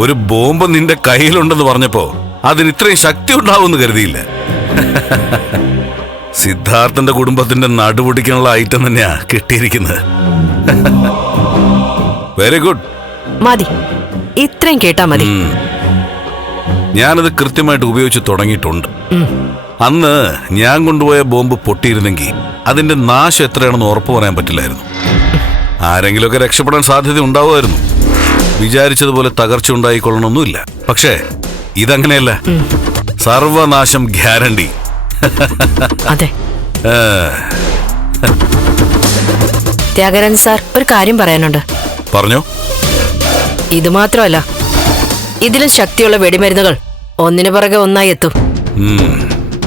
ഒരു ബോംബ് നിന്റെ കയ്യിലുണ്ടെന്ന് പറഞ്ഞപ്പോ അതിന് ഇത്രയും ശക്തി ഉണ്ടാവുമെന്ന് കരുതിയില്ല. സിദ്ധാർത്ഥന്റെ കുടുംബത്തിന്റെ നടുപൊടിക്കാനുള്ള ഐറ്റം തന്നെയാ കിട്ടിയിരിക്കുന്നത്. വെരി ഗുഡ് മതി. ഇത്രയും കേട്ടാ മതി. ഞാനത് കൃത്യമായിട്ട് ഉപയോഗിച്ച് തുടങ്ങിയിട്ടുണ്ട്. അന്ന് ഞാൻ കൊണ്ടുപോയ ബോംബ് പൊട്ടിയിരുന്നെങ്കിൽ അതിന്റെ നാശം എത്രയാണെന്ന് ഉറപ്പു പറയാൻ പറ്റില്ലായിരുന്നു. ആരെങ്കിലുമൊക്കെ രക്ഷപ്പെടാൻ സാധ്യത ഉണ്ടാവുമായിരുന്നു. വിചാരിച്ചതുപോലെ തകർച്ച ഉണ്ടായിക്കൊള്ളണമെന്നില്ല. പക്ഷേ ഇതങ്ങനെയല്ല. സർവനാശം ഗ്യാരണ്ടി. അതെ. ത്യാഗരാജൻ സാർ ഒരു കാര്യം പറയാനുണ്ട്. പറഞ്ഞോ. ഇത് മാത്രമല്ല ഇതിലും ശക്തിയുള്ള വെടിമരുന്നുകൾ ഒന്നിനു പുറകെ ഒന്നായി എത്തും.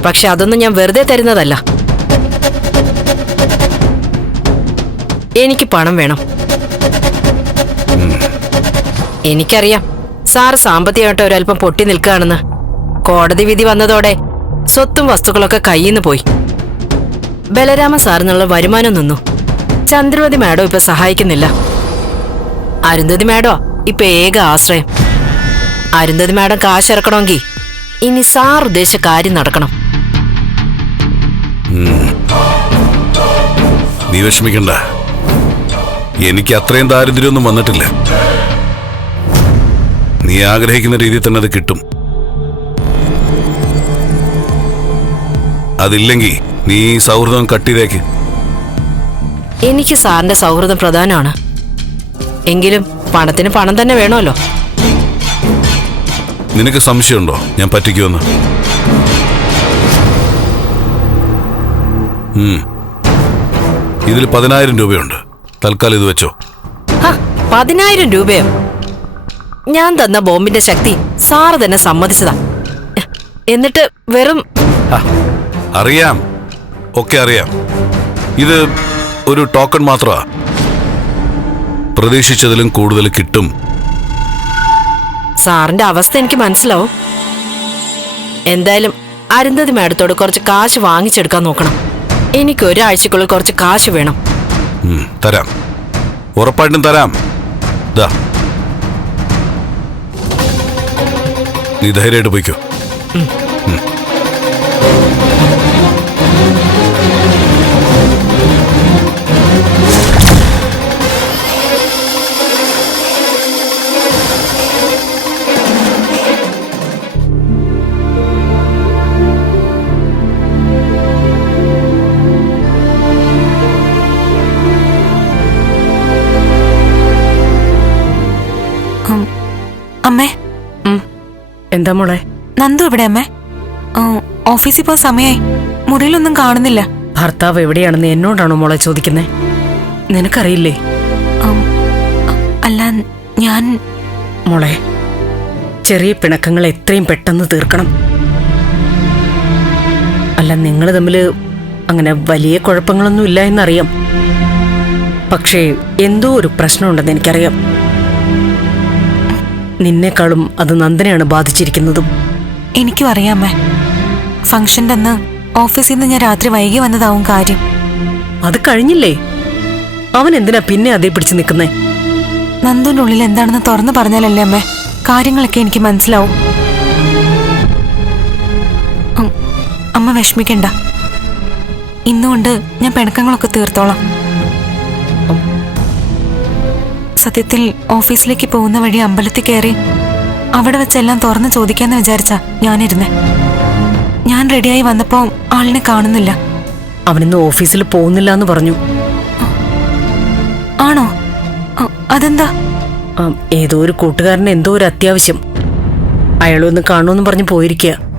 പക്ഷെ അതൊന്നും ഞാൻ വെറുതെ തരുന്നതല്ല. എനിക്ക് പണം വേണം. എനിക്കറിയാം. സാറ് സാമ്പത്തികമായിട്ട് ഒരല്പം പൊട്ടി നിൽക്കുകയാണെന്ന്. കോടതി വിധി വന്നതോടെ സ്വത്തും വസ്തുക്കളൊക്കെ കയ്യിൽ നിന്ന് പോയി. ബലരാമ സാറിനുള്ള വരുമാനം നിന്നു. ചന്ദ്രവതി മാഡം ഇപ്പൊ സഹായിക്കുന്നില്ല. അരുന്ധതി മാഡോ ഇപ്പൊ ഏക ആശ്രയം. അരുന്ധതി മാഡം കാശിറക്കണമെങ്കിൽ ഇനി സാർ ഉദ്ദേശ കാര്യം നടക്കണം. നീ വിഷമിക്കണ്ട. എനിക്ക് അത്രയും ദാരിദ്ര്യമൊന്നും വന്നിട്ടില്ല. നീ ആഗ്രഹിക്കുന്ന രീതിയിൽ തന്നെ അത് കിട്ടും. അതില്ലെങ്കിൽ നീ സൗഹൃദം കട്ട് ചെയ്തേക്ക്. എനിക്ക് സാറിന്റെ സൗഹൃദം പ്രധാനമാണ്. എങ്കിലും പണത്തിന് പണം തന്നെ വേണമല്ലോ. നിനക്ക് സംശയമുണ്ടോ? ഞാൻ പറ്റിക്കുമെന്ന്. ഇതിൽ പതിനായിരം രൂപയുണ്ട്. തൽക്കാലം ഇത് വെച്ചോ. പതിനായിരം രൂപയോ? ഞാൻ തന്ന ബോംബിന്റെ ശക്തി സാറ് തന്നെ സമ്മതിച്ചതാ. എന്നിട്ട് വെറും അറിയാം. ഒക്കെ അറിയാം. ഇത് ഒരു ടോക്കൺ മാത്രമാ പ്രതീക്ഷിച്ചതിലും കൂടുതൽ കിട്ടും. സാറിന്റെ അവസ്ഥ എനിക്ക് മനസ്സിലാവും. എന്തായാലും അരുന്ധതി മാഡത്തോട് കുറച്ച് കാശ് വാങ്ങിച്ചെടുക്കാൻ നോക്കണം. എനിക്ക് ഒരാഴ്ചക്കുള്ളിൽ കുറച്ച് കാശ് വേണം. തരാം. ഉറപ്പായിട്ടും തരാം. ദാ നീ ധൈര്യമായിട്ട് പോയിക്കോ. മോളെ. നന്ദു എവിടെ അമ്മേ? ഓഫീസിൽ പോ സമയായി. മുറിയിലൊന്നും കാണുന്നില്ല. ഭർത്താവ് എവിടെയാണെന്ന് എന്നോടാണോ മോളെ ചോദിക്കുന്നേ? നിനക്കറിയില്ലേ? അല്ല ഞാൻ മോളെ ചെറിയ പിണക്കങ്ങൾ എത്രയും പെട്ടെന്ന് തീർക്കണം. അല്ല നിങ്ങൾ തമ്മിൽ അങ്ങനെ വലിയ കുഴപ്പങ്ങളൊന്നും ഇല്ല എന്നറിയാം. പക്ഷേ എന്തോ ഒരു പ്രശ്നമുണ്ടെന്ന് എനിക്കറിയാം. നിന്നെക്കാളും അത് നന്ദനെയാണ് ബാധിച്ചിരിക്കുന്നതും. എനിക്കും അറിയാമേ ഫംഗ്ഷന്റെ അന്ന് ഓഫീസിൽ നിന്ന് ഞാൻ രാത്രി വൈകി വന്നതാവും കാര്യം. അത് കഴിഞ്ഞില്ലേ? അവൻ എന്തിനാ പിന്നെ അതേ പിടിച്ചു നിൽക്കുന്നേ? നന്ദുവിന്റെ ഉള്ളിൽ എന്താണെന്ന് തുറന്നു പറഞ്ഞാലല്ലേ അമ്മേ കാര്യങ്ങളൊക്കെ എനിക്ക് മനസ്സിലാവും. ഉം, അമ്മ വിഷമിക്കണ്ട. ഇന്നുകൊണ്ട് ഞാൻ പിണക്കങ്ങളൊക്കെ തീർത്തോളാം. സത്യത്തിൽ ഓഫീസിലേക്ക് പോകുന്ന വഴി അമ്പലത്തിൽ കയറി അവിടെ വെച്ചെല്ലാം തുറന്ന് ചോദിക്കാന്ന് വിചാരിച്ചാ ഞാനിരുന്നേ. ഞാൻ റെഡിയായി വന്നപ്പോ ആളിനെ കാണുന്നില്ല. അവനിന്ന് ഓഫീസിൽ പോകുന്നില്ല എന്ന് പറഞ്ഞു. ആണോ? അതെന്താ? ഏതോ ഒരു കൂട്ടുകാരന് എന്തോ ഒരു അത്യാവശ്യം. അയാളൊന്ന് കാണുമെന്ന് പറഞ്ഞു പോയിരിക്കുക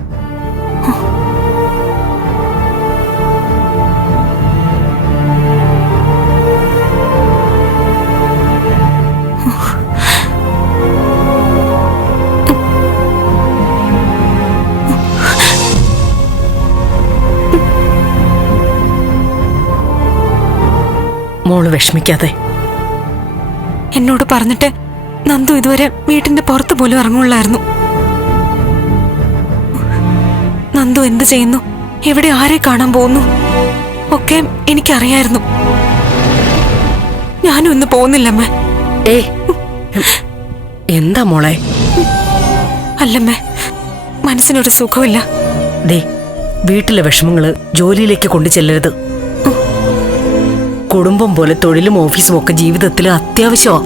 മോൾ വിഷമിക്കാതെ. എന്നോട് പറഞ്ഞിട്ട് നന്ദു ഇതുവരെ വീട്ടിന്റെ പുറത്ത് പോലും ഇറങ്ങുള്ളായിരുന്നു നന്ദു എന്ത് ചെയ്യുന്നു? എവിടെ ആരെ കാണാൻ പോകുന്നു? ഒക്കെ എനിക്കറിയായിരുന്നു. ഞാനും ഇന്ന് പോകുന്നില്ലമ്മ ഏ എന്താ മോളെ? അല്ലമ്മേ മനസ്സിനൊരു സുഖമില്ല. ദേ വീട്ടിലെ വിഷമങ്ങൾ ജോലിയിലേക്ക് കൊണ്ടു ചെല്ലരുത് കുടുംബം പോലെ തൊഴിലും ഓഫീസും ഒക്കെ ജീവിതത്തിൽ അത്യാവശ്യമാ